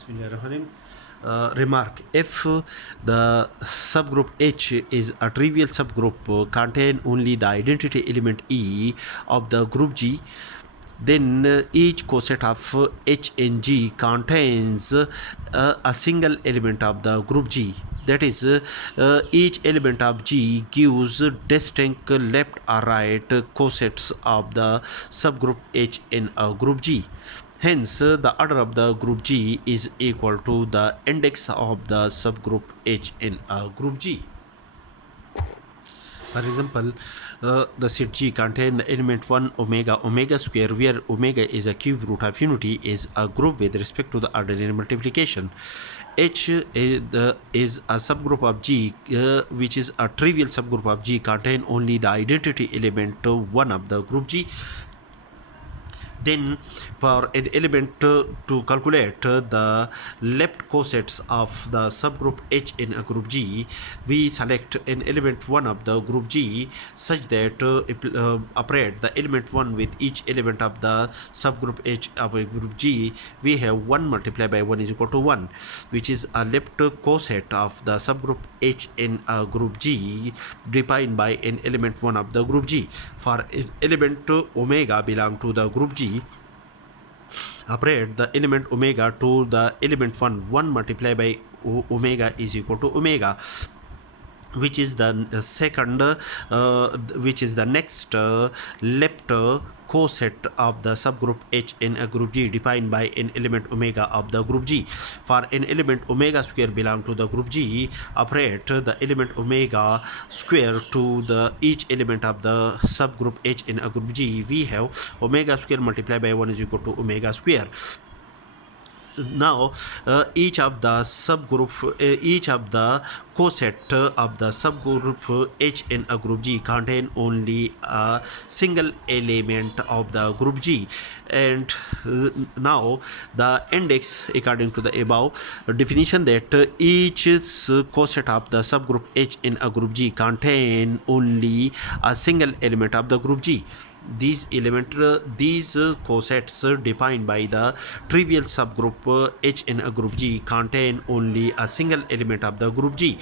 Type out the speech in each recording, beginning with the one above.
Bismillahirrahmanirrahim. Remark: if the subgroup H is a trivial subgroup contain only the identity element E of the group G, then each coset of H and G contains a single element of the group G. That is, each element of G gives distinct left or right cosets of the subgroup H in a group G. Hence, the order of the group G is equal to the index of the subgroup H in a group G. For example, the set G contains the element 1 omega square, where omega is a cube root of unity, is a group with respect to the ordinary multiplication. H is a subgroup of G, which is a trivial subgroup of G, contain only the identity element 1 of the group G. Then, for an element to calculate the left cosets of the subgroup H in a group G, we select an element 1 of the group G such that operate the element 1 with each element of the subgroup H of a group G. We have 1 multiplied by 1 is equal to 1, which is a left coset of the subgroup H in a group G defined by an element 1 of the group G. For element omega belong to the group G, operate the element omega to the element 1 multiplied by omega is equal to omega, which is the next left coset of the subgroup H in a group G defined by an element omega of the group G. For an element omega square belong to the group G, operate the element omega square to the each element of the subgroup H in a group G. We have omega square multiplied by 1 is equal to omega square. Now, each of the coset of the subgroup H in a group G contain only a single element of the group G, and now the index according to the above definition, that each coset of the subgroup H in a group G contain only a single element of the group G. These cosets defined by the trivial subgroup H in a group G contain only a single element of the group G.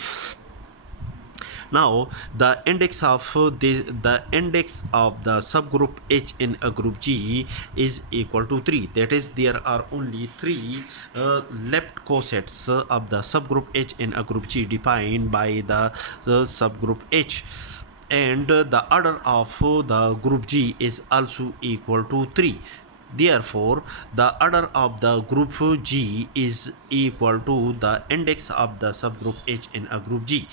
Now, the index of the subgroup H in a group G is equal to 3. That is, there are only 3 left cosets of the subgroup H in a group G defined by the subgroup H, and the order of the group G is also equal to 3. Therefore, the order of the group G is equal to the index of the subgroup H in a group G.